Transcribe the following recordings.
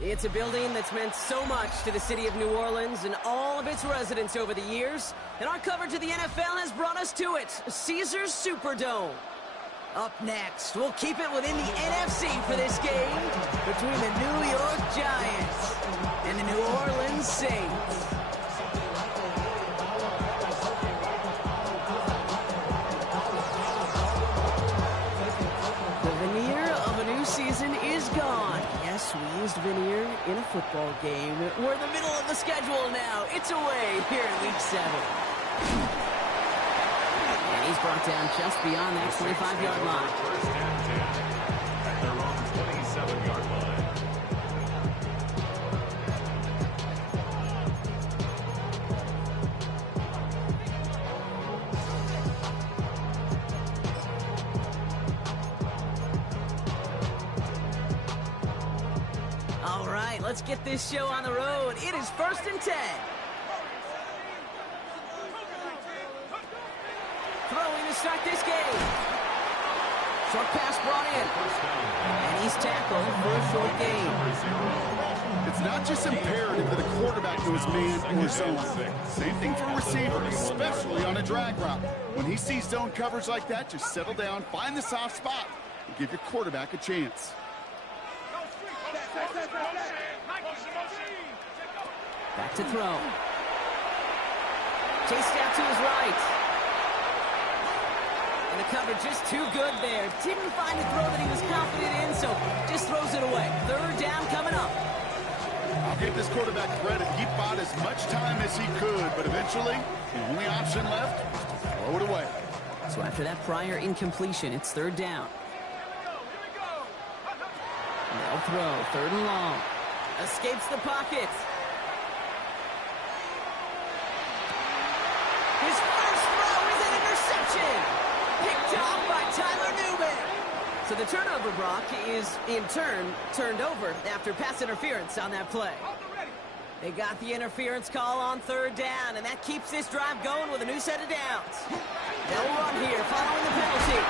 It's a building that's meant so much to the city of New Orleans and all of its residents over the years. And our coverage of the NFL has brought us to it, Caesars Superdome. Up next, we'll keep it within the NFC for this game between the New York Giants and the New Orleans Saints. The veneer of a new season is gone. Yes, we used veneer in a football game. We're in the middle of the schedule now. It's away here in Week 7. And he's brought down just beyond that 25-yard line. First and 10 at their own 27-yard line. All right, let's get this show on the road. It is 1st and 10. Throwing to start this game. Short pass brought in. And he's tackled for a short gain. It's not just imperative that a quarterback knows man or zone. Same thing for a receiver, especially on a drag route. When he sees zone coverage like that, just settle down, find the soft spot, and give your quarterback a chance. Back to throw. Chased out to his right. And the coverage just too good there. Didn't find a throw that he was confident in, so just throws it away. 3rd down coming up. I'll give this quarterback credit. He bought as much time as he could, but eventually, the only option left was to throw it away. So after that prior incompletion, it's 3rd down. No throw, 3rd and long. Escapes the pocket. His first throw is an interception. Picked off by Tyler Newman. So the turnover, Brock, is in turn turned over after pass interference on that play. They got the interference call on 3rd down, and that keeps this drive going with a new set of downs. They'll run here following the penalty.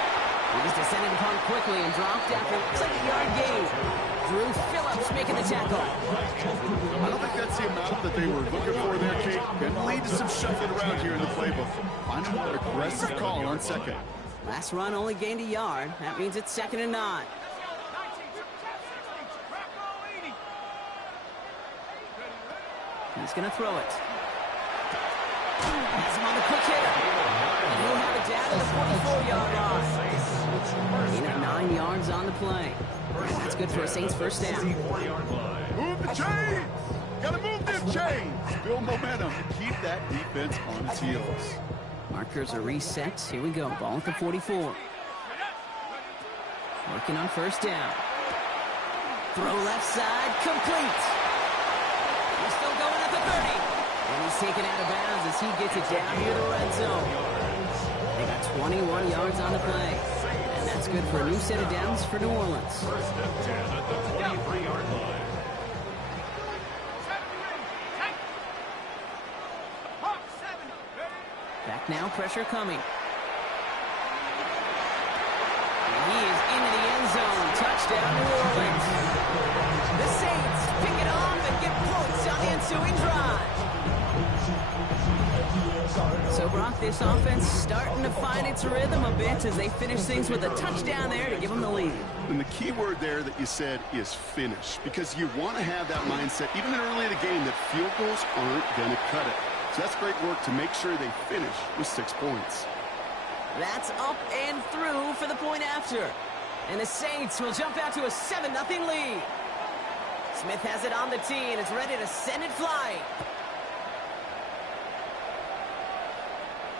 He was descended upon quickly and dropped after looks like a yard gain. Drew Phillips making the tackle. I don't think that's the amount that they were looking for there, Kate. Can lead to some shuffling around here in the playbook. Find a more aggressive call on 2nd. Last run only gained a yard. That means it's 2nd and 9. He's going to throw it. Has him on the quick hitter. And he'll have it down to the 44-yard line. Gain of 9 yards on the play. That's good for a Saints 1st down. Move the chains! Gotta move them chains! Build momentum. Keep that defense on its heels. Markers are reset. Here we go. Ball at the 44. Working on 1st down. Throw left side. Complete. He's still going at the 30. And he's taken out of bounds as he gets it down here to the red zone. They got 21 yards on the play. And that's good for a new set of downs for New Orleans. 1st and 10 at the 23-yard line. Back now, pressure coming. And he is into the end zone. Touchdown, New Orleans. The Saints pick it off and get points on the ensuing drive. So, Brock, this offense starting to find its rhythm a bit as they finish things with a touchdown there to give them the lead. And the key word there that you said is finish, because you want to have that mindset, even early in the game, that field goals aren't going to cut it. So that's great work to make sure they finish with 6 points. That's up and through for the point after. And the Saints will jump out to a 7-0 lead. Smith has it on the tee and is ready to send it flying.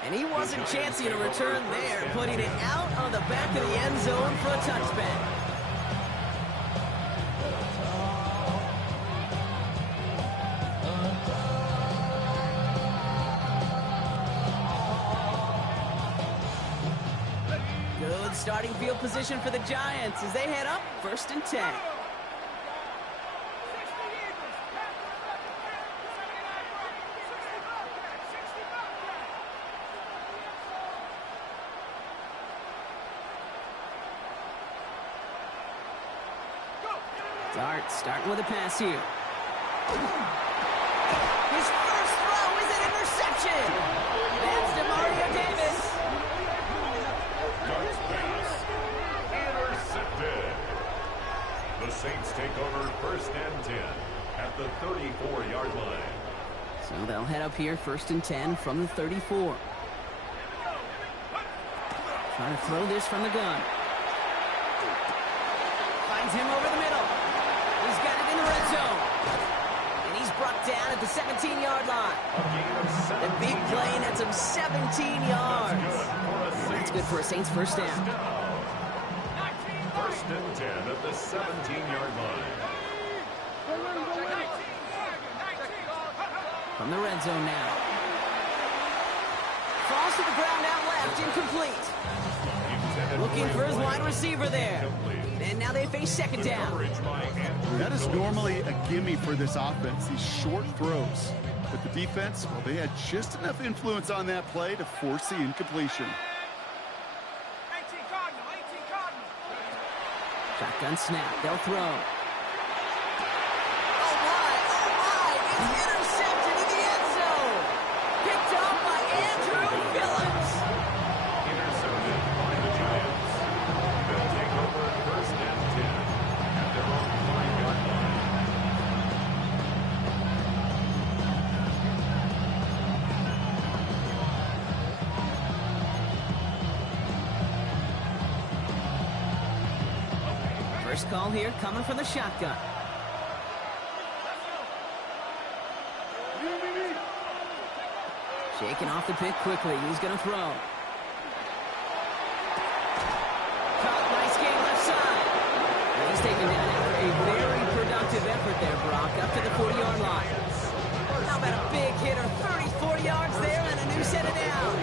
And he wasn't chancing a return there, putting it out on the back of the end zone for a touchback. Good starting field position for the Giants as they head up 1st and 10. Starting with a pass here. His first throw is an interception. That's Demario Davis. Darts pass. Intercepted. The Saints take over 1st and 10 at the 34-yard line. So they'll head up here 1st and 10 from the 34. Trying to throw this from the gun. Finds him over the middle. He's got it in the red zone. And he's brought down at the 17-yard line. The big play nets him 17 yards. That's good for a Saints first down. 1st and 10 at the 17-yard line. From the red zone now. Falls to the ground out left, incomplete. Looking for his wide receiver there. And now they face 2nd down. That is normally a gimme for this offense, these short throws. But the defense, well, they had just enough influence on that play to force the incompletion. Shotgun snap, they'll throw. Oh my, it's intercepted in the end zone. Picked up by Andrew Phillips. Intercepted by the Giants. They'll take over 1st and 10 at their own 5-yard line. First call here coming from the shotgun. Shaking off the pick quickly. He's going to throw. Caught, nice game left side. And he's taken down after a very productive effort there, Brock, up to the 40-yard line. How about a big hitter? 34 yards there and a new set of downs.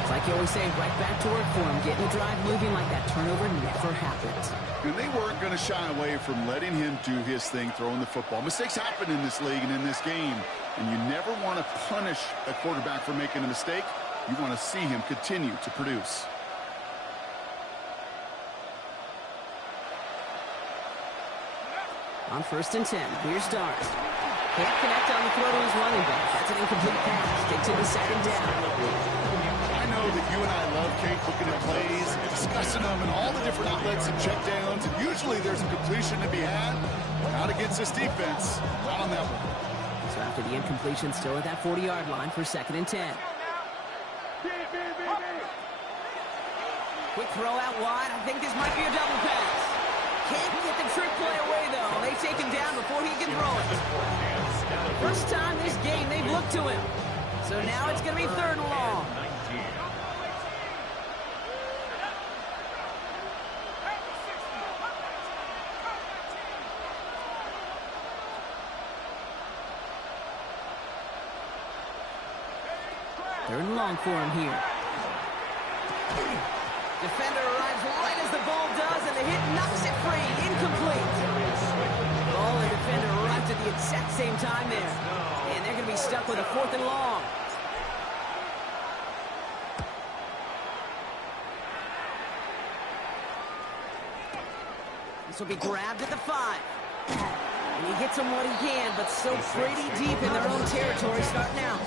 It's like you always say, right back to work for him. Getting the drive moving like that turnover never happened. And they weren't going to shy away from letting him do his thing, throwing the football. Mistakes happen in this league and in this game. And you never want to punish a quarterback for making a mistake. You want to see him continue to produce. On 1st and 10, here's Starks. Can't connect on the throw to his running back. That's an incomplete pass. Takes it to 2nd down. I know that you and I love, Kate, looking at plays, discussing them, and all the different outlets and checkdowns. And usually there's a completion to be had. Not against this defense. Not on that one. So after the incompletion, still at that 40-yard line for 2nd and 10. Quick throw out wide. I think this might be a double pass. Can't get the trick play away, though. They take him down before he can throw it. First time this game they've looked to him. So now it's going to be 3rd and long. Third and long for him here. Defender arrives right as the ball does, and the hit knocks it free. Incomplete. Ball and defender arrived at the exact same time there. And they're going to be stuck with a 4th and long. This will be grabbed at the 5. And he gets him what he can, but still pretty deep in their own territory starting out.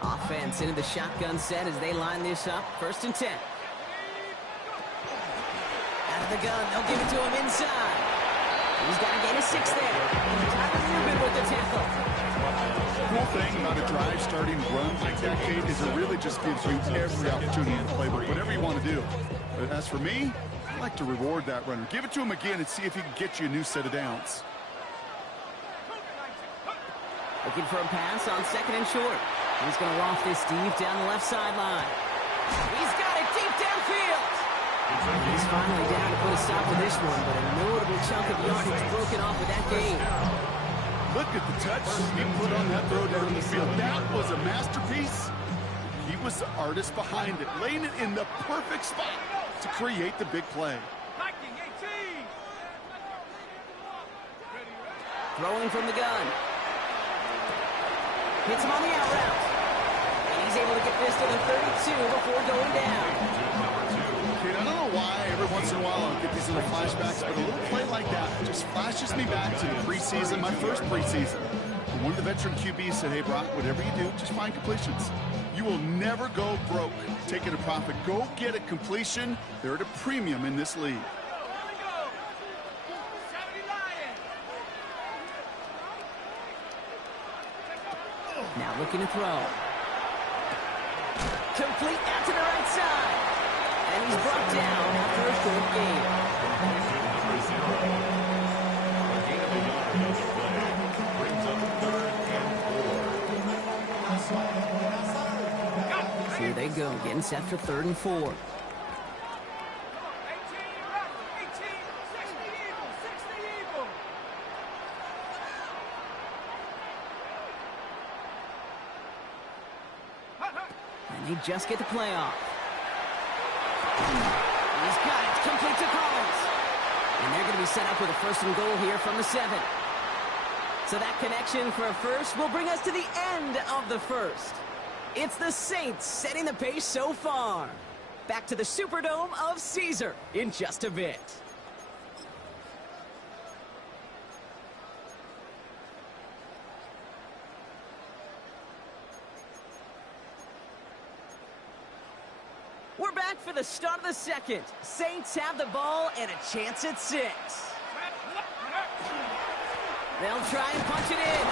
Offense into the shotgun set as they line this up. 1st and 10. Out of the gun, they'll give it to him inside. He's got to gain a 6 there. Tyler Nubin with the tackle. The cool thing about a drive starting run like that, Kate, is it really just gives you every opportunity in the playbook, whatever you want to do. But as for me, I like to reward that runner. Give it to him again and see if he can get you a new set of downs. Looking for a pass on 2nd and short. He's going to loft this deep down the left sideline. He's got it deep downfield. He's finally down to put a stop to this one, but a notable chunk of yardage broken off with that gain. Look at the touch he put on that throw down the field. That was a masterpiece. He was the artist behind it, laying it in the perfect spot to create the big play. Throwing from the gun. Hits him on the out route. he's able to get this to the 32 before going down. Kid, I don't know why every once in a while I'll get these little flashbacks, but a little play like that just flashes me back to the preseason, my first preseason. And one of the veteran QBs said, hey, Brock, whatever you do, just find completions. You will never go broke taking a profit. Go get a completion. They're at a premium in this league. Now looking to throw. Complete out to the right side. And he's brought down after a short gain. Here they go, getting set for 3rd and 4. And they just get the playoff. He's got it, complete to Collins. And they're going to be set up with a 1st and goal here from the 7. So that connection for a first will bring us to the end of the first. It's the Saints setting the pace so far. Back to the Superdome of Caesar in just a bit. We're back for the start of the second. Saints have the ball and a chance at 6. They'll try and punch it in.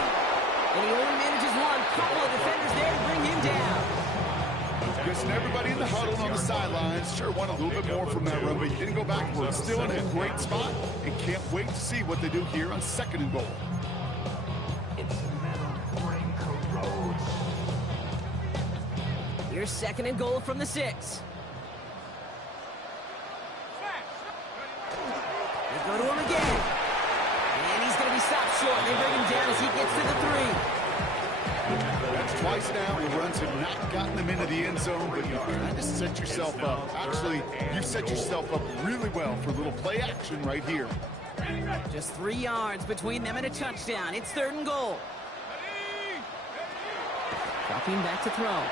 And he only manages one. Couple of defenders there to bring him down. Guessing everybody in the huddle on the sidelines sure want a little bit more from that run, but he didn't go backwards. Still in a great spot, and can't wait to see what they do here on 2nd and goal. Here's 2nd and goal from the 6. They go to him again. And he's going to be stopped short. They bring him down as he gets to the 3. That's twice now. He runs have not gotten them into the end zone, but you kind of set yourself up. Actually, you set yourself up really well for a little play action right here. Just 3 yards between them and a touchdown. It's 3rd and goal. Dropping back to throw.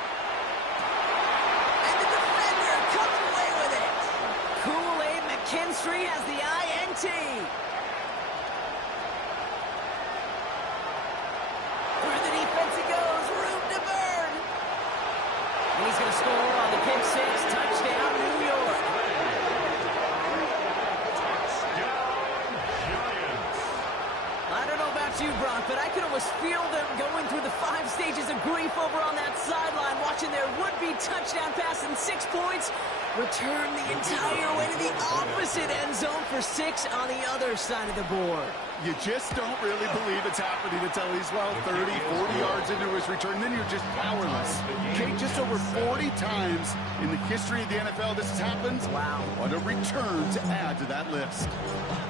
And the defender coming away with it. Kool-Aid McKinstry has the INT. Through the defense he goes. Room to burn. And he's going to score on the pick 6. Touchdown, New York. I don't know about you, Brock, but I could almost feel them going through the 5 stages of grief over on that sideline, watching their would-be touchdown pass in 6 points return the entire way to the opposite end zone for 6 on the other side of the board. You just don't really believe it's happening until he's, well, 30, 40 yards into his return. Then you're just powerless. Okay, just over 40 times in the history of the NFL this has happened. Wow. What a return to add to that list.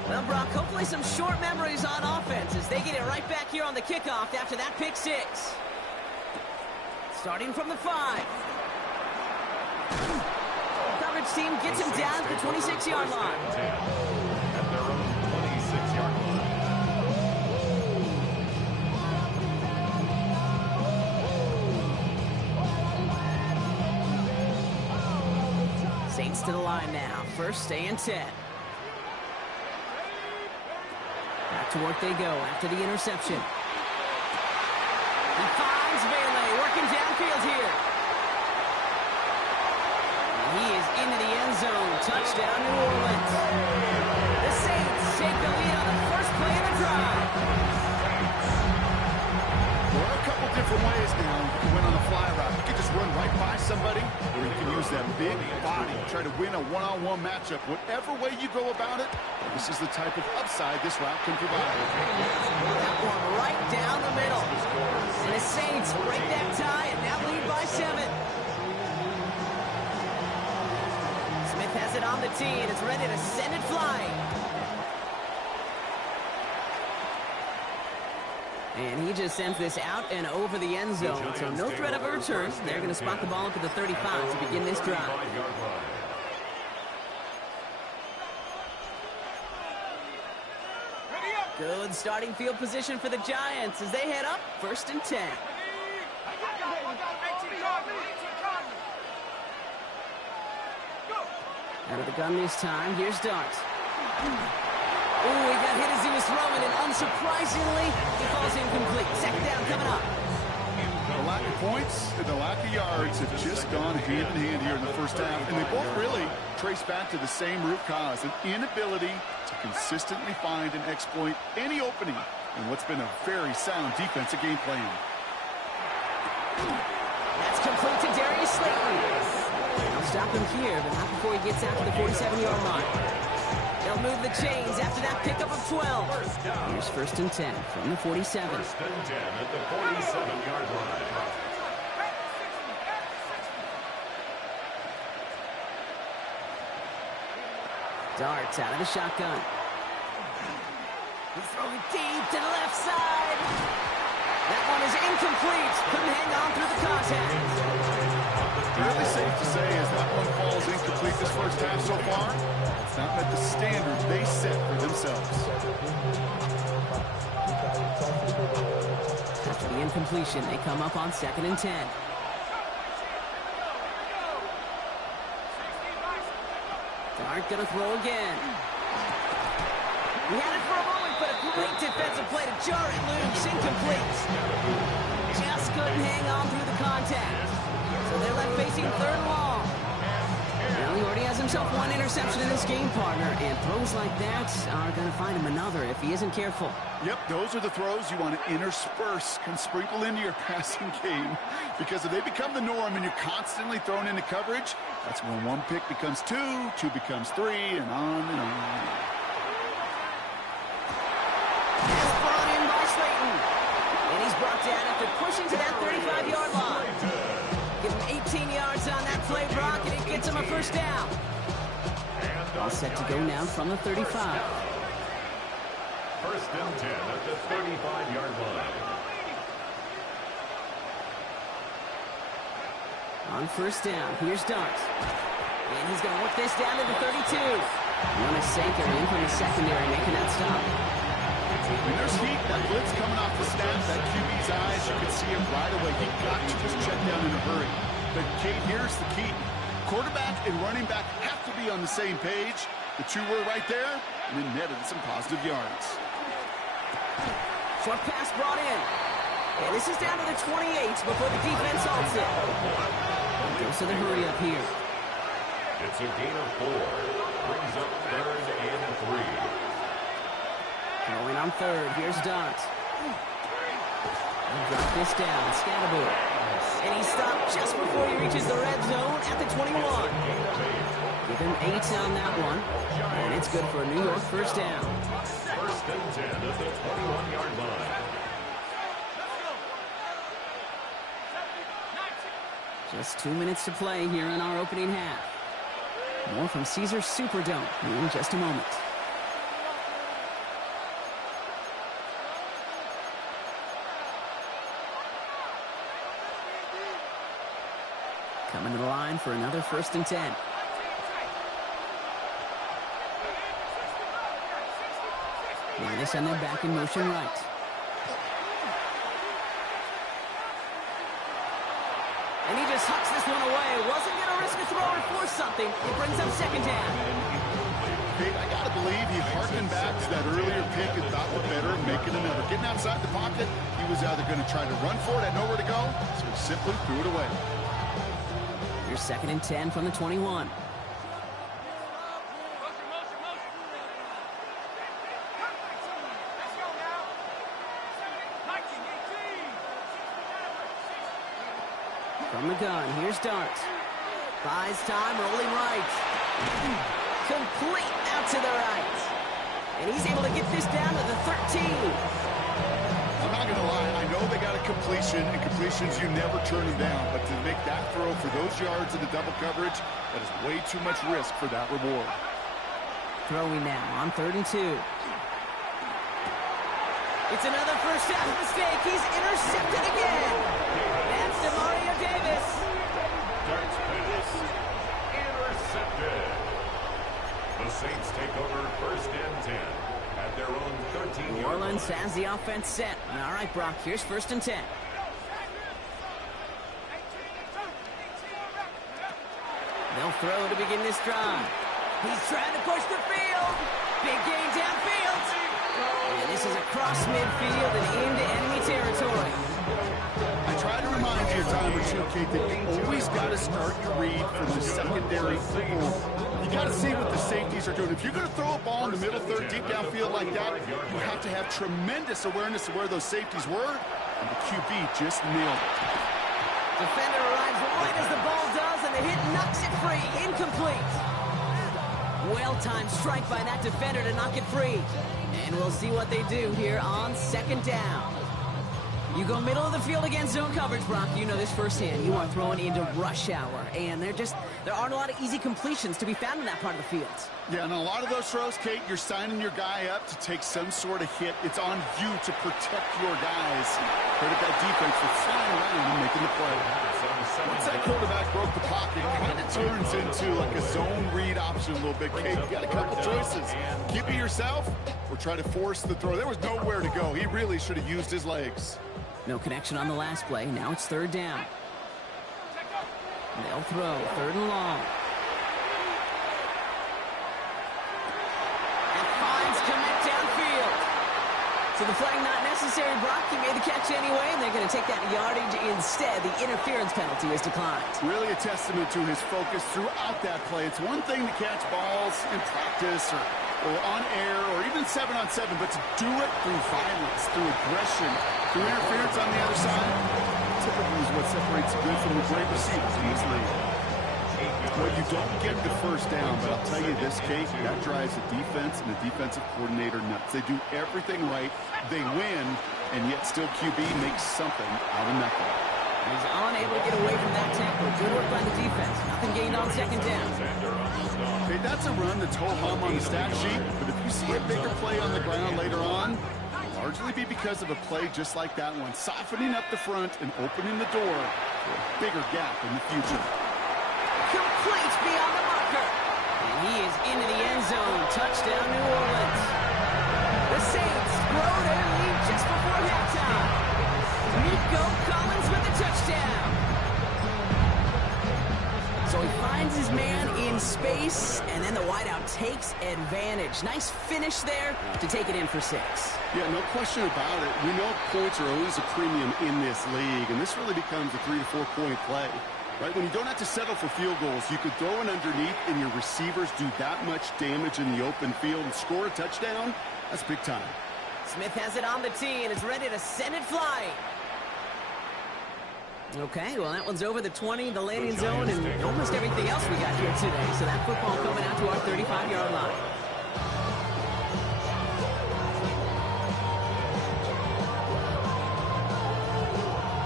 Well, Brock, hopefully some short memories on offense as they get it right back here on the kickoff after that pick 6. Starting from the 5. Coverage team gets him down at the 26-yard line. At their own 26-yard line. Saints to the line now. 1st and 10. Back to work they go after the interception. He finds Bailey working downfield here. And he is into the end zone. Touchdown, New Orleans. The Saints take the lead on the first play of the drive. There are a couple different ways now to win on a fly route. You can just run right by somebody, or you can use that big body, try to win a one-on-one matchup. Whatever way you go about it, this is the type of upside this route can provide. That one right down the middle. And the Saints break that tie and now lead by 7. Smith has it on the tee and it's ready to send it flying. And he just sends this out and over the end zone. So no threat of a return. They're going to spot the ball up at the 35 to begin this drive. Good starting field position for the Giants as they head up 1st and 10. Out of the gun this time. Here's Dart. Oh, he got hit as he was throwing, and unsurprisingly, he falls incomplete. Second down coming up. The lack of points and the lack of yards have just gone hand in hand here in the first half, and they both really trace back to the same root cause, an inability to consistently find and exploit any opening in what's been a very sound defensive game plan. That's complete to Darius Slayton. They'll stop him here, but not before he gets out to the 47-yard line. They'll move the chains after that pickup of 12. Here's 1st and 10 from the 47. 1st and 10 at the 47-yard line. Darts out of the shotgun. He's throwing deep to the left side. That one is incomplete. Couldn't hang on through the contact. Fairly safe to say as that one falls incomplete this first half so far, it's not met the standards they set for themselves. After the incompletion, they come up on 2nd and 10. Dart gonna throw again. He had it for a moment, but a great defensive play to jar it loose. Incomplete. Just couldn't hang on through the contact. So they're left facing 3rd and long. Well, he already has himself one interception in this game, partner, and throws like that are going to find him another if he isn't careful. Yep, those are the throws you want to intersperse, can sprinkle into your passing game, because if they become the norm and you're constantly thrown into coverage, that's when one pick becomes two, two becomes three, and on and on. That's brought in by Slayton. And he's brought down after pushing to that 35-yard line. Give him 18 yards on that play, Brock, and it gets him a 1st down. All set to go now from the 35. 1st and 10 at the 35-yard line. On 1st down, here's Dart. And he's going to work this down to the 32. Jonas Sanker in from the secondary, making that stop. When there's heat, that blitz coming off the snap, that QB's eyes, you can see him right away. He got to just check down in a hurry. But, Kate, here's the key. Quarterback and running back have to be on the same page. The two were right there, and then netted some positive yards. Short pass brought in. And this is down to the 28 before the defense halts it. Goes to the hurry up here. It's a gain of 4. Brings up 3rd and 3. Going on 3rd, here's Dart. He'll drop this down, Scatterboard. And he stopped just before he reaches the red zone at the 21. Give him 8 on that one. And it's good for a New York 1st down. 1st and 10 at the 21-yard line. Just 2 minutes to play here in our opening half. More from Caesars Superdome in just a moment. Coming to the line for another 1st and 10. Now they send them back in motion right. And he just hucks this one away. Wasn't going to risk a throw or force something. It brings up 2nd down. Hey, I got to believe he harkened back to that earlier pick and thought we're better and making another. Getting outside the pocket, he was either going to try to run for it, had nowhere to go, so he simply threw it away. Here's 2nd and 10 from the 21. From the gun, here's Dart. Buys time, rolling right. Complete out to the right. And he's able to get this down to the 13. I'm not going to lie, I know they got a completion, and completions, you never turn them down. But to make that throw for those yards in the double coverage, that is way too much risk for that reward. Throwing now on 3rd and 2. It's another 1st half mistake. He's intercepted again. That's Demario Davis. Darts pass. Intercepted. The Saints take over 1st and 10 at their own 13-yard line. New Orleans has the offense set. All right, Brock, here's 1st and 10. They'll throw to begin this drive. He's trying to push the field. Big gain downfield. And this is across midfield and into enemy territory. I try to remind you a time or two, Kate, that you always got to start your read from the secondary football. You got to see what the safeties are doing. If you're going to throw a ball in the middle third, deep downfield like that, you have to have tremendous awareness of where those safeties were, and the QB just nailed it. Defender arrives right as the ball does, and the hit knocks it free. Incomplete. Well-timed strike by that defender to knock it free. And we'll see what they do here on second down. You go middle of the field against zone coverage, Brock. You know this firsthand. You are throwing into rush hour, and there aren't a lot of easy completions to be found in that part of the field. Yeah, and a lot of those throws, Kate, you're signing your guy up to take some sort of hit. It's on you to protect your guys. Credit that defense for flying around and making the play. Once that quarterback broke the pocket, it kind of turns into like a zone read option a little bit. Kate, you got a couple choices. Keep it yourself or try to force the throw. There was nowhere to go. He really should have used his legs. No connection on the last play. Now it's third down. They'll throw. Third and long. And finds commit downfield. So the flag not necessary, Brock. He made the catch anyway, and they're going to take that yardage instead. The interference penalty is declined. Really a testament to his focus throughout that play. It's one thing to catch balls in practice or on air or even 7-on-7, but to do it through violence, through aggression, through interference on the other side, typically is what separates good from the great receivers in this league. Well, you don't get the first down, but I'll tell you this, Kate, that drives the defense and the defensive coordinator nuts. They do everything right, they win, and yet still QB makes something out of nothing. He's unable to get away from that tempo. Good work by the defense. Nothing gained on second down. Okay, that's a run that's ho-hum on the stat sheet, but if you see a bigger play on the ground later on, it'll largely be because of a play just like that one, softening up the front and opening the door for a bigger gap in the future. Complete beyond the marker. And he is into the end zone. Touchdown, New Orleans. The Saints grow their lead just before halftime. Nico Collins with the touchdown. So he finds his man in space, and then the wideout takes advantage. Nice finish there to take it in for 6. Yeah, no question about it. We know points are always a premium in this league, and this really becomes a 3 to 4 point play. Right, when you don't have to settle for field goals, you could throw it underneath and your receivers do that much damage in the open field and score a touchdown. That's big time. Smith has it on the tee and is ready to send it flying. Okay, well, that one's over the 20, the landing zone, and almost everything else we got here today. So that football coming out to our 35-yard line.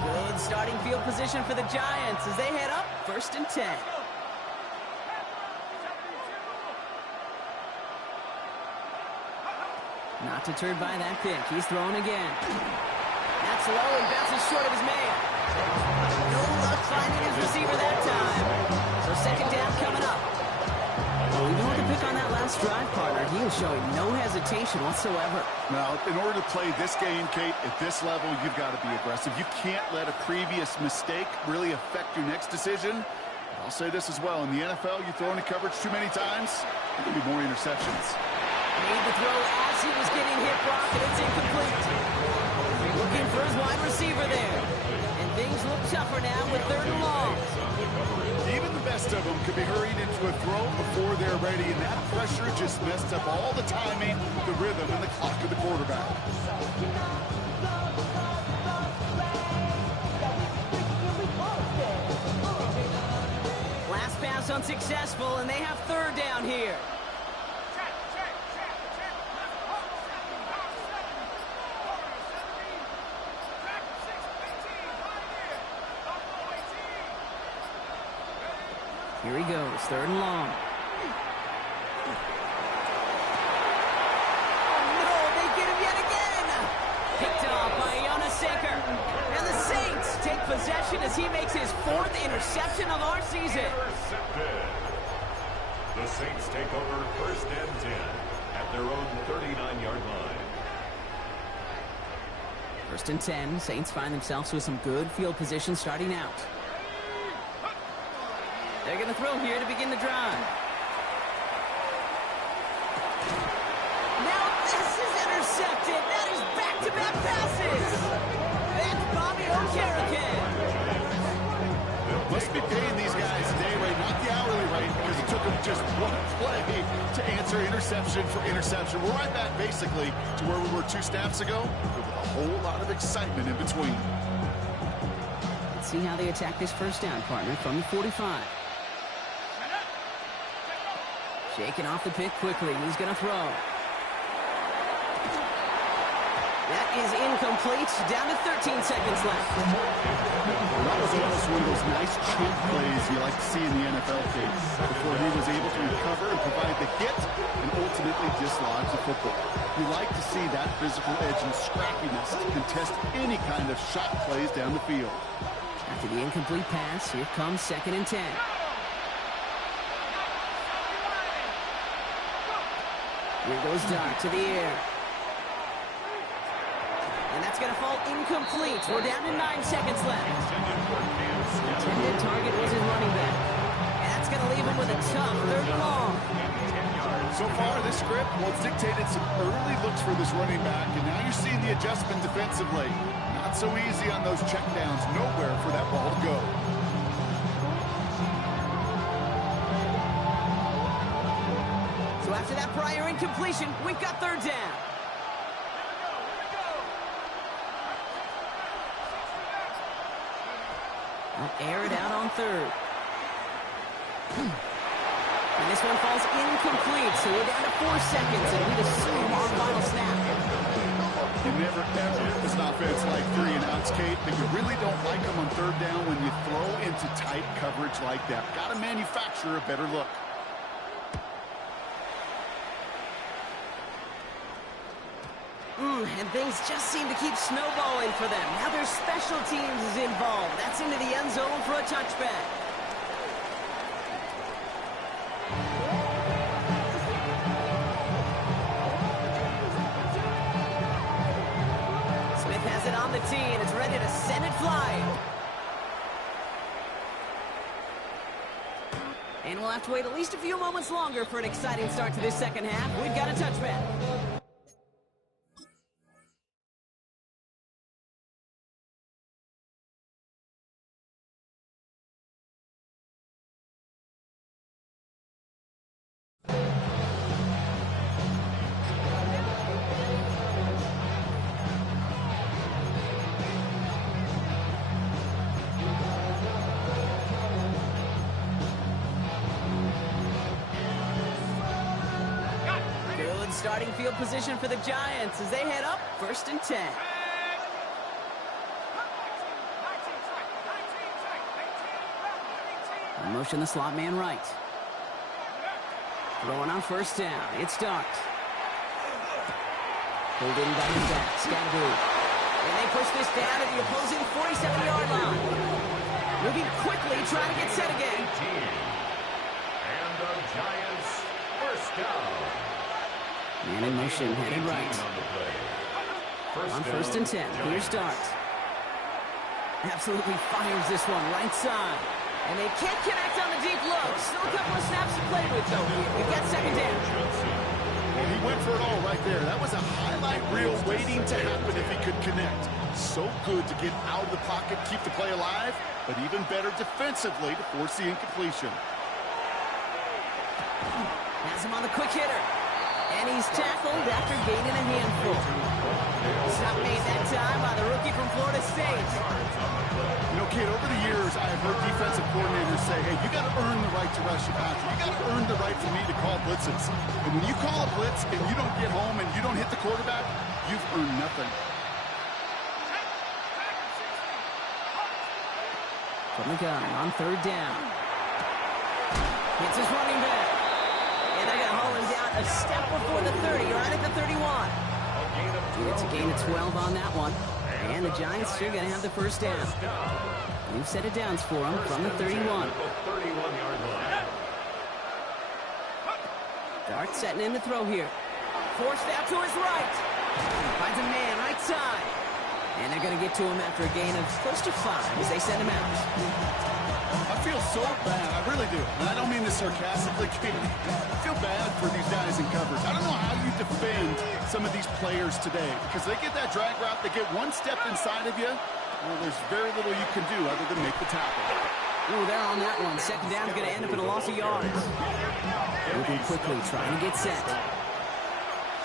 Good starting field position for the Giants as they head up 1st and 10. Not deterred by that pick. He's throwing again. That's low and bounces short of his man. No luck finding his receiver that time. So second down coming up. Well, even with the pick on that last drive, partner, he was showing no hesitation whatsoever. Now, in order to play this game, Kate, at this level, you've got to be aggressive. You can't let a previous mistake really affect your next decision. I'll say this as well. In the NFL, you throw into coverage too many times, there will be more interceptions. Made the throw as he was getting hit, Brock, and it's incomplete. Looking for his wide receiver there. And things look tougher now with 3rd and long. Even the best of them could be hurried into a throw before they're ready, and that pressure just messed up all the timing, the rhythm, and the clock of the quarterback. Last pass unsuccessful, and they have 3rd down here. Here he goes, 3rd and long. Oh no, they get him yet again! Picked off by Jonas Sinker. And the Saints take possession as he makes his 4th interception of our season. Intercepted. The Saints take over 1st and 10 at their own 39-yard line. 1st and 10, Saints find themselves with some good field position starting out. They're going to throw here to begin the drive. Okereke. Must be paying these guys a day rate, not the hourly rate, because it took them just one play to answer interception for interception. We're right back, basically, to where we were 2 snaps ago, but with a whole lot of excitement in between. Let's see how they attack this first down, partner, from the 45. Shaking off the pick quickly. He's going to throw. That is incomplete. Down to 13 seconds left. That was almost one of those nice chunk plays you like to see in the NFL case, before he was able to recover and provide the hit and ultimately dislodge the football. You like to see that physical edge and scrappiness to contest any kind of shot plays down the field. After the incomplete pass, here comes 2nd and 10. Here goes Dart to the air. And that's going to fall incomplete. We're down to 9 seconds left. Intended target was his running back. And that's going to leave him with a tough 3rd and long. So far, this script, well, it's dictated some early looks for this running back, and now you're seeing the adjustment defensively. Not so easy on those checkdowns. Nowhere for that ball to go. So after that prior incompletion, we've got 3rd down. They'll air it out on 3rd. And this one falls incomplete, so we're down to 4 seconds, and we'd assume our final snap. You never, ever, as an offense, like 3 and outs, Kate, but you really don't like them on 3rd down when you throw into tight coverage like that. Got to manufacture a better look. And things just seem to keep snowballing for them. Now there's special teams involved. That's into the end zone for a touchback. Smith has it on the tee, and it's ready to send it flying. And we'll have to wait at least a few moments longer for an exciting start to this 2nd half. We've got a touchback. Starting field position for the Giants as they head up 1st and 10. In motion, the slot man right. Throwing on 1st down. It's Dart. Pulled in by his back. Scadaboo. And they push this down at the opposing 47-yard line. Moving quickly, trying to get set again. And the Giants first down. Man in motion, headed right. On 1st and 10, here's Dart. Absolutely fires this one right side. And they can't connect on the deep low. Still a couple of snaps to play with, though. We've got 2nd down. And he went for it all right there. That was a highlight reel waiting to happen if he could connect. So good to get out of the pocket, keep the play alive, but even better defensively to force the incompletion. Has him on the quick hitter. And he's tackled after gaining a handful. Stop made that time by the rookie from Florida State. You know, kid, over the years, I've heard defensive coordinators say, hey, you got to earn the right to rush your passer. You got to earn the right for me to call blitzes. And when you call a blitz and you don't get home and you don't hit the quarterback, you've earned nothing. From the gun on 3rd down. Hits his running back. And they're going to haul him down a step before the 30, right at the 31. It's a gain of 12 on that one. And the Giants are going to have the 1st down. New set of downs for them from the 31. Dart setting in to throw here. Forced out to his right. Finds a man right side. And they're going to get to him after a gain of close to 5 as they send him out. I feel so bad. I really do. And I don't mean this sarcastically. I feel bad for these guys in coverage. I don't know how you defend some of these players today because they get that drag route, they get one step inside of you, Well, there's very little you can do other than make the tackle. Ooh, they're on that one. Second down's going to end up in a loss of yards. Moving quickly, trying to get set.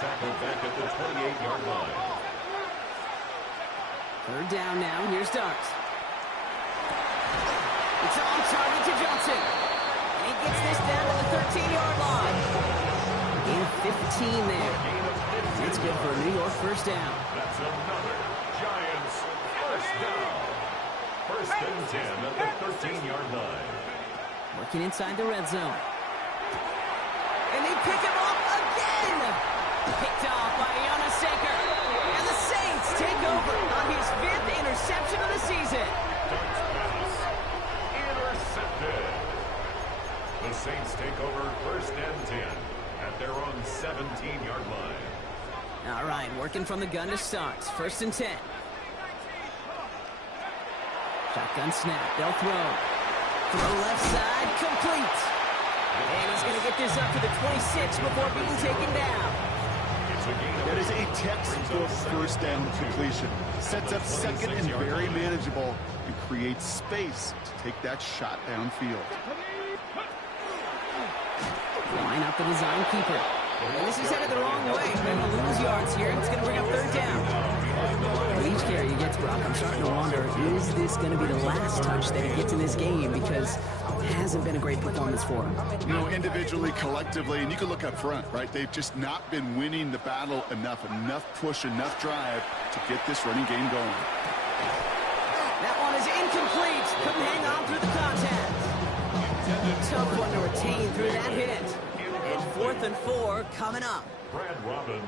Tackled back at the 28-yard line. Third down now. Here's Starks. It's on target to Johnson. And he gets this down to the 13-yard line. Gain of 15 there. It's good for a New York first down. That's another Giants first down. First and 10 at the 13-yard line. Working inside the red zone. And they pick him off again. Picked off by Jonas Saker. And the Saints take over on his 5th interception of the season. Starks pass. Intercepted. The Saints take over first and 10 at their own 17-yard line. All right, working from the gun to Starks. First and 10. Shotgun snap. They'll throw. Throw left side. Complete. And he's going to get this up to the 26 before being taken down. That is a textbook first down completion. Sets up second and very manageable and creates space to take that shot downfield. Line up the design keeper. And this is headed the wrong way. They're going to lose yards here. It's going to bring up third down. With each carry he gets, Brock, I'm starting to wonder, is this going to be the last touch that he gets in this game? Because it hasn't been a great performance for him. You know, individually, collectively, and you can look up front, right? They've just not been winning the battle enough push, enough drive to get this running game going. That one is incomplete. Couldn't hang on through the contact. Tough one to retain through that hit. And 4th and 4 coming up.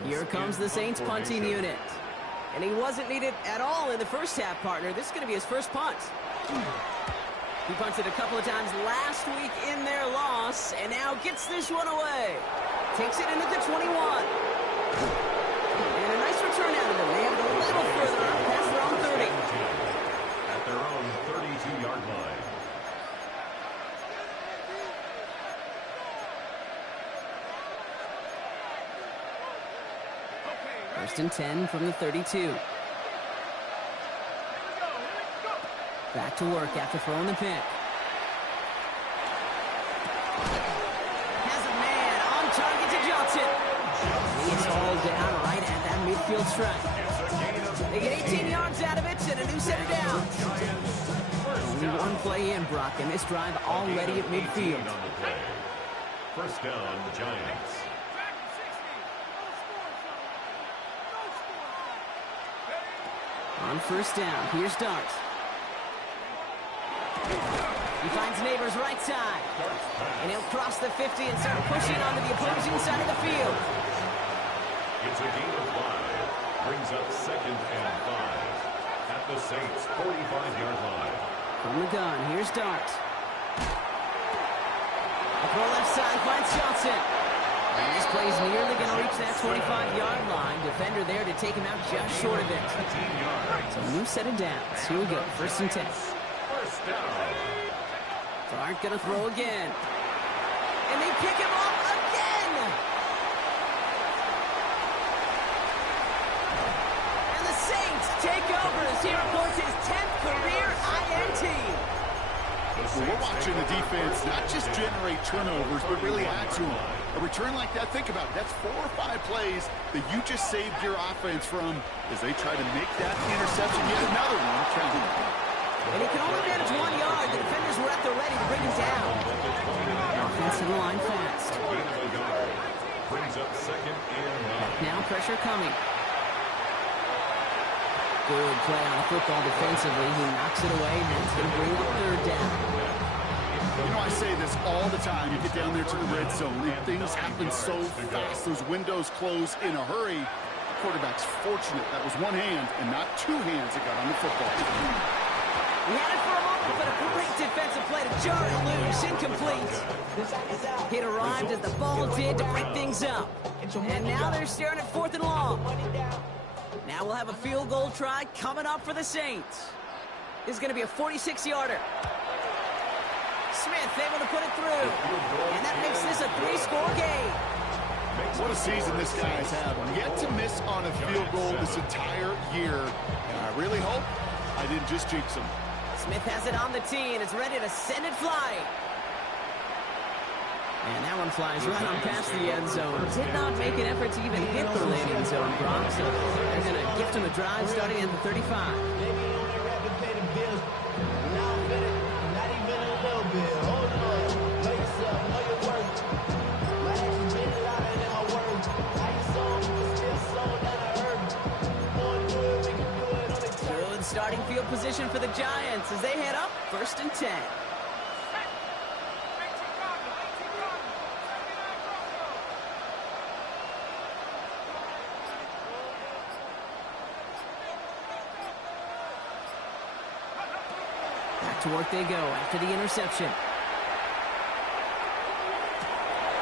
Here comes the Saints punting unit. And he wasn't needed at all in the first half, partner. This is going to be his first punt. He punted a couple of times last week in their loss, and now gets this one away. Takes it into the 21. And a nice return out of them. They have a little further up past their own 30. At their own 32-yard line. First and 10 from the 32. Back to work after throwing the pick. Has a man on target to Johnson. He's hauled down right at that midfield stripe. They get 18 yards out of it and a new set of downs. Only one play in, Brock, and this drive already at midfield. First down, Giants. On first down, here's Starks. He finds Neighbors right side. And he'll cross the 50 and start pushing onto the opposing side of the field. It's a gain of 5. Brings up second and 5. At the Saints' 45-yard line. From the gun, here's Starks. A throw left side finds Johnson. And this play's nearly going to reach that 25-yard line. Defender there to take him out just short of it. So a new set of downs. Here we go, first and 10. First down. Clark going to throw again. And they pick him up again. And the Saints take over as he reports his 10th career INT. Well, we're watching the defense not just generate turnovers, but really add to them. A return like that, think about it. That's 4 or 5 plays that you just saved your offense from as they try to make that interception, yet another one count. And he can only manage 1 yard. The defenders were at the ready to bring him down. Offensive line fast. Brings up second and 9. Now pressure coming. Good play on the football defensively. He knocks it away, and that's going to bring up third down. You know, I say this all the time. You get down there to the red zone, and things happen so fast. Those windows close in a hurry. The quarterback's fortunate that was one hand and not 2 hands that got on the football. He had it for a moment, but a great defensive play to jar it loose. Incomplete. It arrived as the ball did to break things up. And now they're staring at 4th and long. Now we'll have a field goal try coming up for the Saints. This is going to be a 46-yarder. Smith able to put it through. And that makes this a 3-score game. What a season this guy's had. Yet to miss on a field goal this entire year. And I really hope, I didn't just jinx him. Smith has it on the tee, and it's ready to send it flying. And that one flies right on past the end zone. Did not make an effort to even hit the landing zone, Brock. So they're going to gift him a drive starting at the 35. Good starting field position for the Giants as they head up 1st and 10. To work they go after the interception.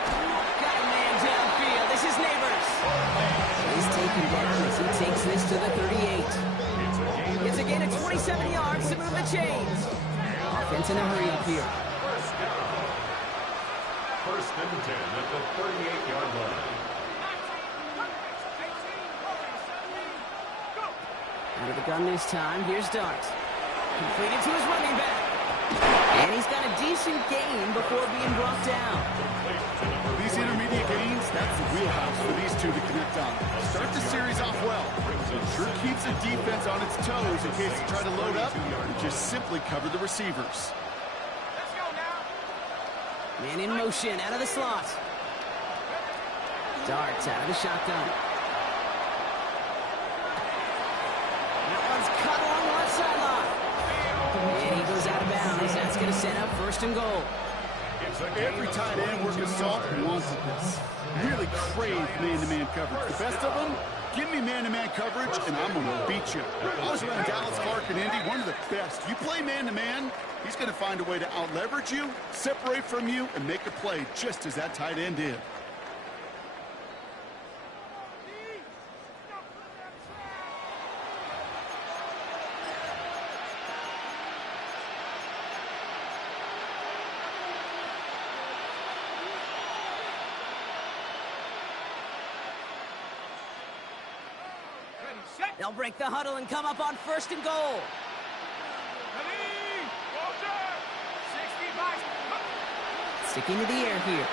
Got a man downfield. This is Neighbors. He's taken down as he takes this to the 38. It's a gain of 27 yards to move the chains. Offense in a hurry up here. First and 10 at the 38-yard line. Under the gun this time. Here's Dart. Completed to his running back. And he's got a decent gain before being brought down. These intermediate gains, that's the wheelhouse for these two to connect on. Start the series off well. It sure keeps the defense on its toes in case they try to load up and just simply cover the receivers. Let's go now. Man in motion out of the slot. Darts out of the shotgun. That one's cut along the left sideline. And he goes out of bounds. That's going to set up 1st and goal. Every tight end worth his salt wants this. Really crave man-to-man coverage. The best of them, give me man-to-man coverage, and I'm going to beat you. I was around Dallas, Clark, and Indy, one of the best. You play man-to-man, he's going to find a way to out-leverage you, separate from you, and make a play just as that tight end did. They'll break the huddle and come up on 1st and goal. Sticking to the air here.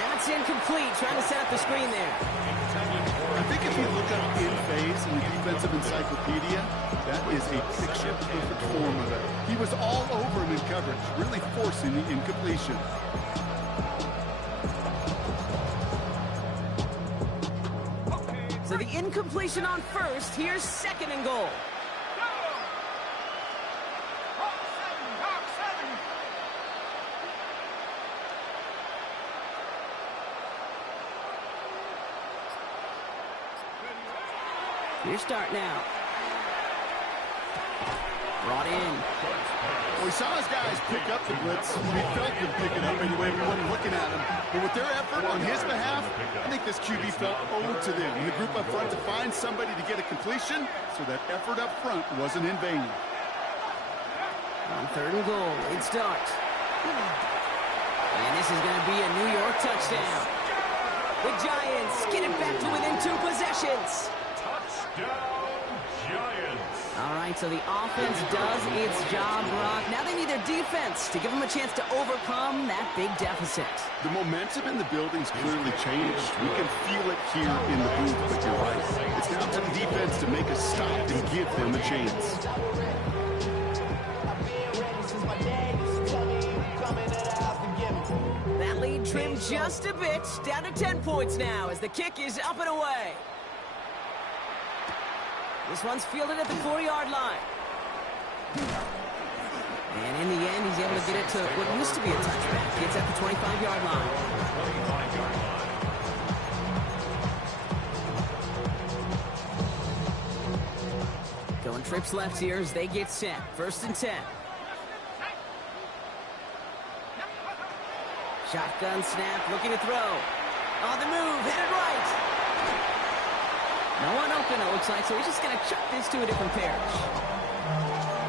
That's incomplete, trying to set up the screen there. I think if you look up in phase in the defensive encyclopedia, that is a picture-perfect form of it. He was all over him in coverage, really forcing the incompletion. So the incompletion on 1st. Here's 2nd and goal. Here's Dart now. Brought in. Well, we saw his guys pick up the blitz. We felt them pick it up anyway. We weren't looking at him. But with their effort on his behalf, I think this QB felt owed to them. And the group up front to find somebody to get a completion, so that effort up front wasn't in vain. On 3rd and goal, it's Dart. And this is going to be a New York touchdown. The Giants get it back to within 2 possessions. Touchdown, Giants. All right, so the offense does its job, Brock. Now they need their defense to give them a chance to overcome that big deficit. The momentum in the building's clearly changed. We can feel it here in the booth, but you're right. It's now to the defense to make a stop and give them a chance. That lead trimmed just a bit, down to 10 points now as the kick is up and away. This one's fielded at the 4-yard line. And in the end, he's able to get it to what used to be a touchback. It's at the 25-yard line. Going trips left here as they get set. 1st and 10. Shotgun snap, looking to throw. On the move, headed right. No one open, it looks like, so he's just going to chuck this to a different parish.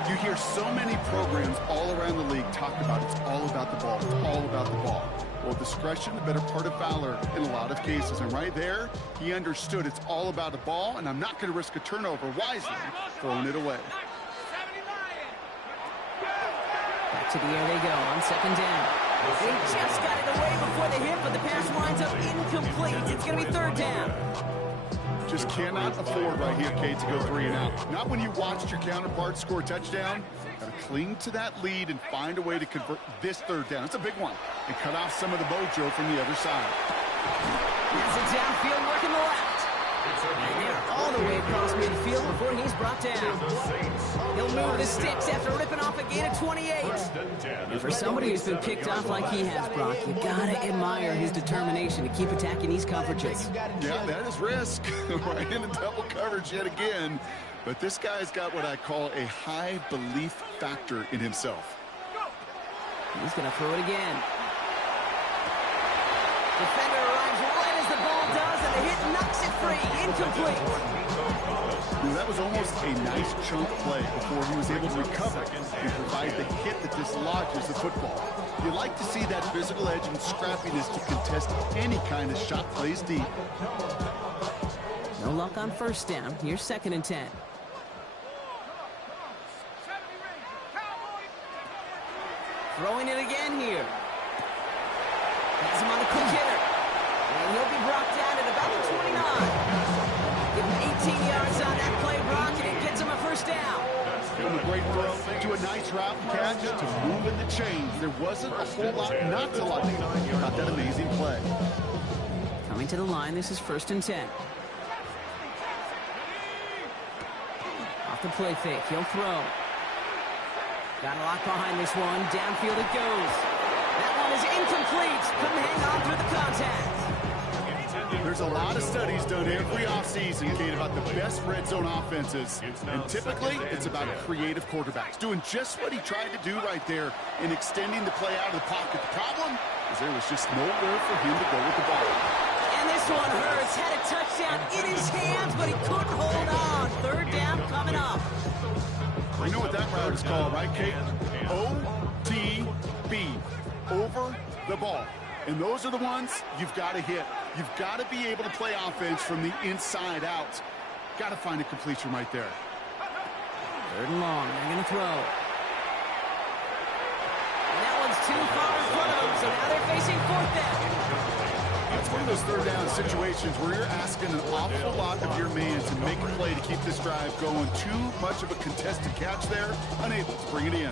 You hear so many programs all around the league talk about it's all about the ball. It's all about the ball. Well, discretion, the better part of valor in a lot of cases. And right there, he understood it's all about the ball, and I'm not going to risk a turnover wisely throwing it away. To the air they go on second down. They just got it away before the hit, but the pass winds up incomplete. It's going to be third down. Just cannot afford right here, Kate, to go 3 and out. Not when you watched your counterpart score a touchdown. Got to cling to that lead and find a way to convert this third down. It's a big one. And cut off some of the mojo from the other side. Here's it downfield, working the left. And they're all the way across midfield before he's brought down. He'll move the sticks after ripping off a gain of 28. And for somebody who's been picked off like he has, Brock, you gotta admire his determination to keep attacking these coverages. Yeah, that is risk. Right into double coverage yet again. But this guy's got what I call a high belief factor in himself. He's gonna throw it again. Defender arrives right as the ball does, and the hit knocks it free. Incomplete. That was almost a nice chunk play before he was able to recover and provide the hit that dislodges the football. You like to see that physical edge and scrappiness to contest any kind of shot plays deep. No luck on first down. Here's second and 10. Throwing it again here. Has him on a quick hitter. And he'll be brought down at about the 29. Give him 18 yards on that play, Brock, and it gets him a first down. From a great throw to a nice route and catch to moving the chains. There wasn't a whole lot not to like about that amazing play. Coming to the line, this is first and 10. Off the play fake, he'll throw. Got a lock behind this one. Downfield it goes. That one is incomplete. Couldn't hang on through the contact. There's a lot of studies done every offseason, Kate, about the best red zone offenses. And typically, it's about creative quarterbacks doing just what he tried to do right there in extending the play out of the pocket. The problem is there was just nowhere for him to go with the ball. And this one hurts. Had a touchdown in his hands, but he couldn't hold on. Third down coming up. You know what that route is called, right, Kate? OTB, over the ball. And those are the ones you've got to hit. You've got to be able to play offense from the inside out. Got to find a completion right there. Third and long. They're going to throw. And that one's too far in front of them, so now they're facing fourth down. That's one of those third down situations where you're asking an awful lot of your man to make a play to keep this drive going. Too much of a contested catch there, unable to bring it in.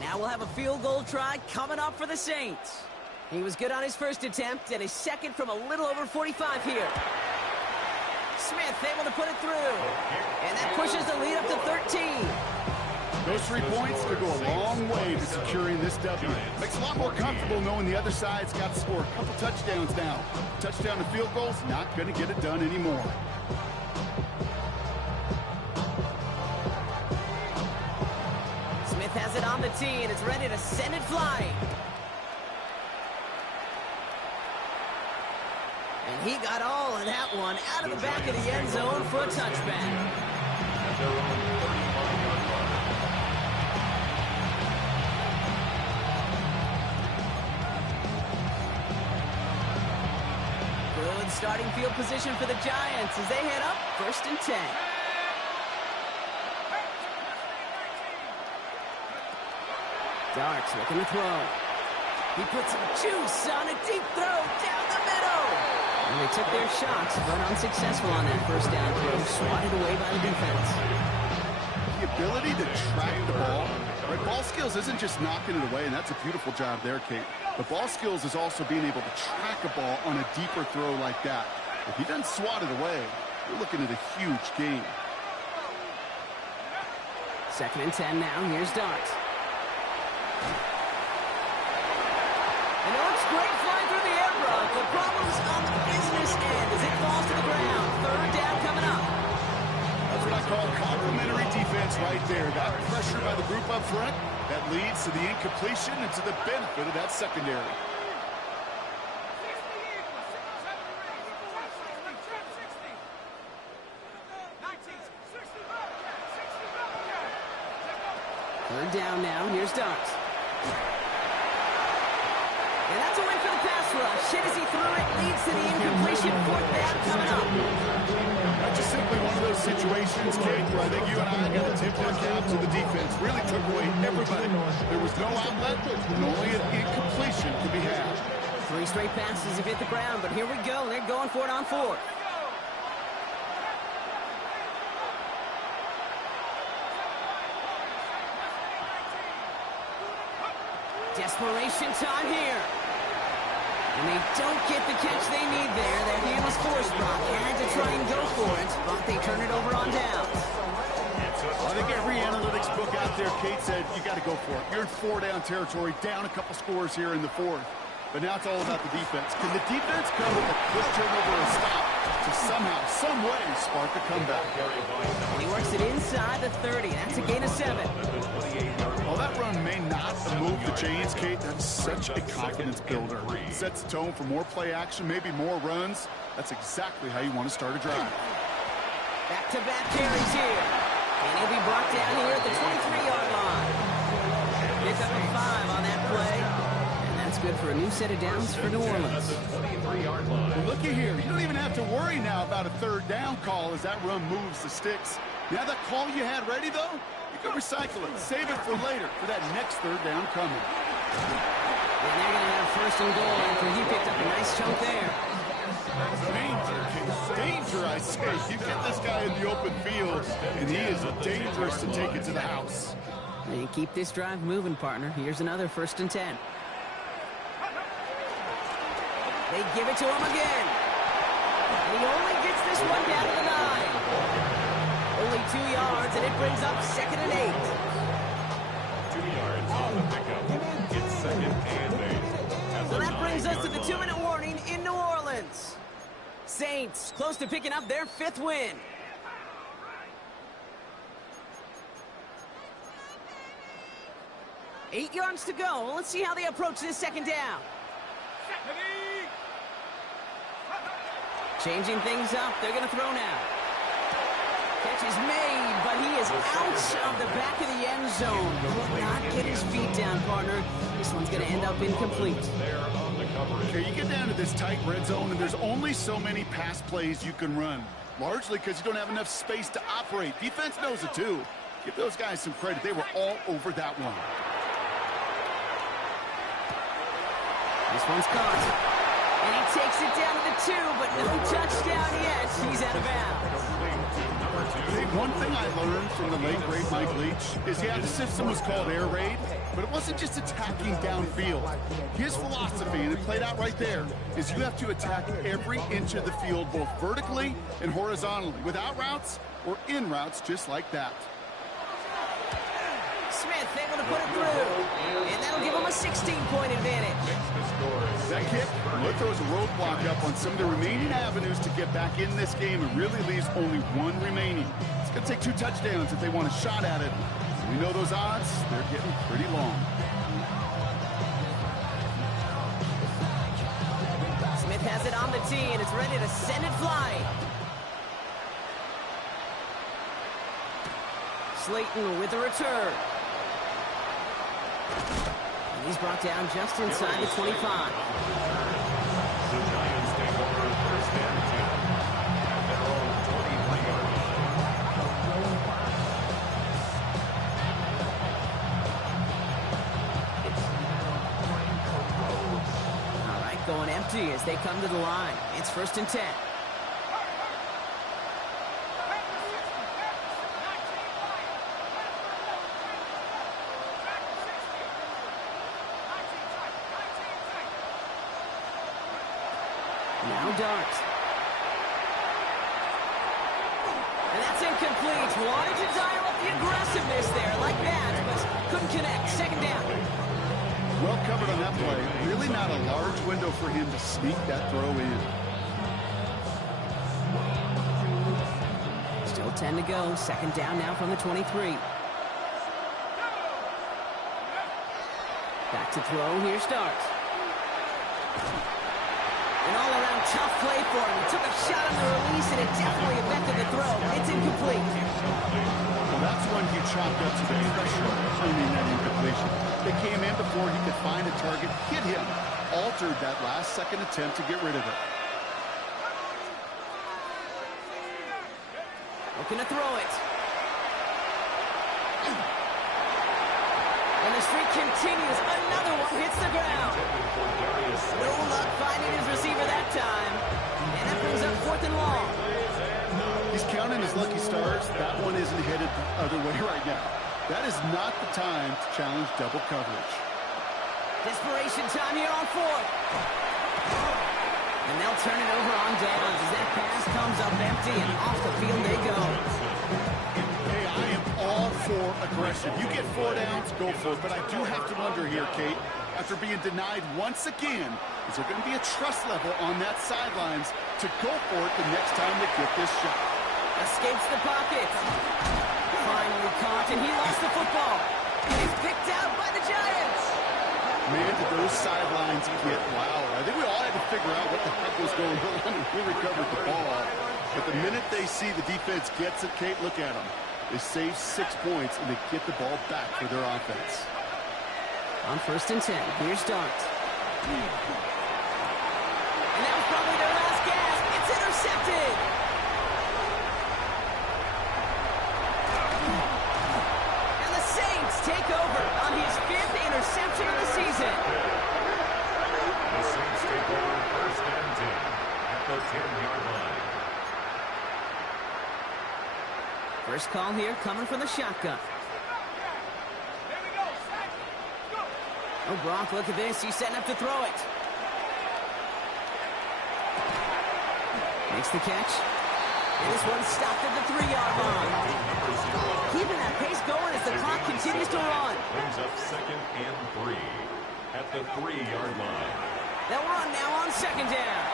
Now we'll have a field goal try coming up for the Saints. He was good on his first attempt, and his second from a little over 45 here. Smith able to put it through, and that pushes the lead up to 13. Those 3 points could go a long way to securing this W. Makes it a lot more comfortable knowing the other side's got to score a couple touchdowns now. Touchdown to field goals, not going to get it done anymore. Smith has it on the tee, and it's ready to send it flying. And he got all of that one out of the back of the end zone for a touchback. Good starting field position for the Giants as they head up first and 10. Darks looking to throw. He puts some juice on a deep throw down the middle. And they took their shots, but unsuccessful on that first down throw, swatted away by the defense. The ability to track the ball. Right, ball skills isn't just knocking it away, and that's a beautiful job there, Kate. But ball skills is also being able to track a ball on a deeper throw like that. If he doesn't swat it away, we're looking at a huge game. Second and 10 now. Here's Darks. And it looks great flying through the air, Brock. The problem's on the business end as it falls to the ground. Third down coming up. That's what I call complementary defense right there. That pressure by the group up front, that leads to the incompletion and to the benefit of that secondary. Third down now. Here's Darks. And that's a win for the pass rush. Hit as he threw it, leads to the incompletion. Fourth down coming up. That's just simply one of those situations, Kate, where I think you and I got to tip our cap to the defense. Really took away everybody. There was no outlet, and only an incompletion could be had. 3 straight passes have hit the ground, but here we go. They're going for it on 4th. Desperation time here. And they don't get the catch they need there. Their hand was forced, Brock. Had to try and go for it, but they turn it over on downs. I think every analytics book out there, Kate, said you got to go for it. You're in 4-down territory, down a couple scores here in the 4th. But now it's all about the defense. Can the defense come with a quick turnover or stop to somehow, some way, spark a comeback? And he works it inside the 30. That's a gain of 7. While that run may not move the chains, Kate, that's such a confidence builder. It sets the tone for more play action, maybe more runs. That's exactly how you want to start a drive. Back-to-back carries here. And he'll be brought down here at the 23-yard line. Pick up a 5 on that play. That's good for a new set of downs for New Orleans. Well, looky here. You don't even have to worry now about a 3rd down call as that run moves the sticks. Now that call you had ready, though, you can recycle it. Save it for later for that next 3rd down coming. And they're going to have 1st and goal after he picked up a nice chunk there. Danger, I say. You get this guy in the open field, and he is dangerous to take it to the house. And keep this drive moving, partner. Here's another 1st and 10. They give it to him again. And he only gets this one down to the 9. Only 2 yards, and it brings up 2nd and 8. 2 yards on the pickup. It's 2nd and 8. So that brings us to the 2-minute warning in New Orleans. Saints close to picking up their 5th win. Eight yards to go. Let's see how they approach this 2nd down. Changing things up. They're going to throw now. Catch is made, but he is out of the back of the end zone. Could not get his feet down, partner. This one's going to end up incomplete. Okay, you get down to this tight red zone, and there's only so many pass plays you can run, largely because you don't have enough space to operate. Defense knows it, too. Give those guys some credit. They were all over that one. This one's caught. And he takes it down to the 2, but no touchdown yet. He's out of bounds. Hey, one thing I learned from the late, great Mike Leach is, yeah, the system was called air raid, but it wasn't just attacking downfield. His philosophy, and it played out right there, is you have to attack every inch of the field, both vertically and horizontally, without routes or in routes just like that. Smith able to put it through, and that'll give him a 16-point advantage. That kick, it throws a roadblock up on some of the remaining avenues to get back in this game and really leaves only one remaining. It's going to take 2 touchdowns if they want a shot at it. We know those odds, they're getting pretty long. Smith has it on the tee, and it's ready to send it flying. Slayton with the return. And he's brought down just inside the 25. The Giants take over 1st and 10 at their own 23-yard line. All right, going empty as they come to the line. It's 1st and 10. Now Dart. And that's incomplete. Wanted to dial up the aggressiveness there like that, but couldn't connect. 2nd down. Well covered on that play. Really not a large window for him to sneak that throw in. Still 10 to go. 2nd down now from the 23. Back to throw. Here starts. An all-around tough play for him. He took a shot on the release, and it definitely affected the throw. It's incomplete. Well, that's one he chopped up to the pressure, earning that incompletion. They came in before he could find a target, hit him, altered that last-second attempt to get rid of it. Looking to throw it. And the streak continues. Another one hits the ground. No luck finding his receiver that time. And that brings up 4th and long. He's counting his lucky stars. That one isn't headed the other way right now. That is not the time to challenge double coverage. Desperation time here on 4th. And they'll turn it over on downs as that pass comes up empty and off the field they go. Hey, I am all for aggression. You get 4 downs, go for it. But I do have to wonder here, Kate, after being denied once again, is there going to be a trust level on that sidelines to go for it the next time they get this shot? Escapes the pocket. Finally caught, and he lost the football. And he's picked out by the Giants. Man, did those sidelines get loud. I think we all had to figure out what the heck was going on when we recovered the ball. But the minute they see the defense gets it, Kate, look at them. They save 6 points, and they get the ball back for their offense. On 1st and 10, here's Dart. And that was probably their last gasp. It's intercepted. And the Saints take over on his 5th interception of the season. The Saints take over 1st and 10 at the 10-yard line. First call here coming from the shotgun. Oh, Gronk, look at this. He's setting up to throw it. Makes the catch. And this one's stopped at the 3-yard line. Keeping that pace going as the clock continues to run. Brings up 2nd and 3 at the 3-yard line. They'll run now on 2nd down.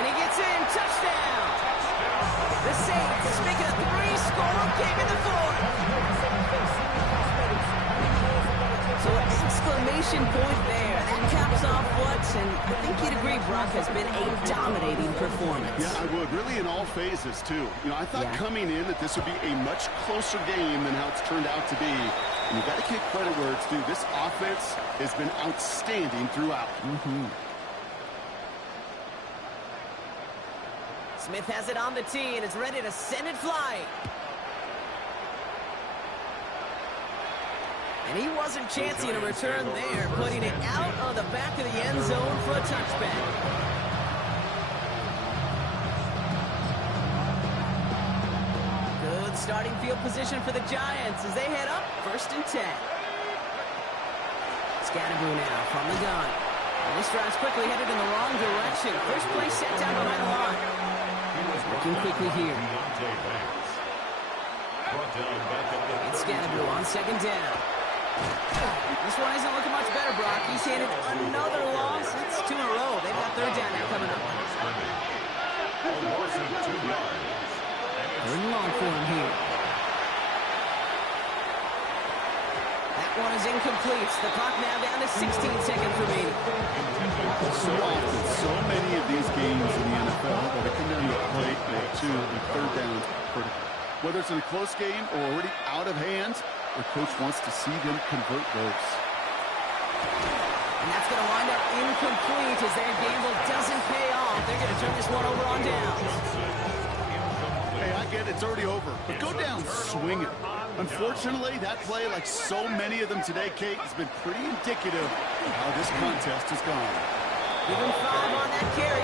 And he gets in. Touchdown. The Saints making a 3-score kick in the 4th. So an exclamation point there. That caps off what, and I think you'd agree, Brock has been a dominating performance. Yeah, I would. Really in all phases, too. You know, I thought coming in that this would be a much closer game than how it's turned out to be. And you've got to give credit where it's due. This offense has been outstanding throughout. Smith has it on the tee and is ready to send it flying. And he wasn't chancing a return there, putting it out on the back of the end zone for a touchback. Good starting field position for the Giants as they head up 1st and 10. Scatterboo now from the gun. And this drive's quickly headed in the wrong direction. First play set down behind the line. Working quickly here. It's Scatterboo on 2nd down. This one isn't looking much better, Brock. He's handed another loss. It's 2 in a row. They've got 3rd down now coming up. 3rd and long for him here. That one is incomplete. The clock now down to 16 seconds remaining. So often, so many of these games in the NFL that it come down to a play or 2 and 3rd downs critical. Whether it's in a close game or already out of hand, the coach wants to see them convert those. And that's going to wind up incomplete as their gamble doesn't pay off. They're going to turn this one over on downs. Hey, I get it. It's already over. But go down swinging. Unfortunately, that play, like so many of them today, Kate, has been pretty indicative of how this contest has gone. Give him 5 on that carry.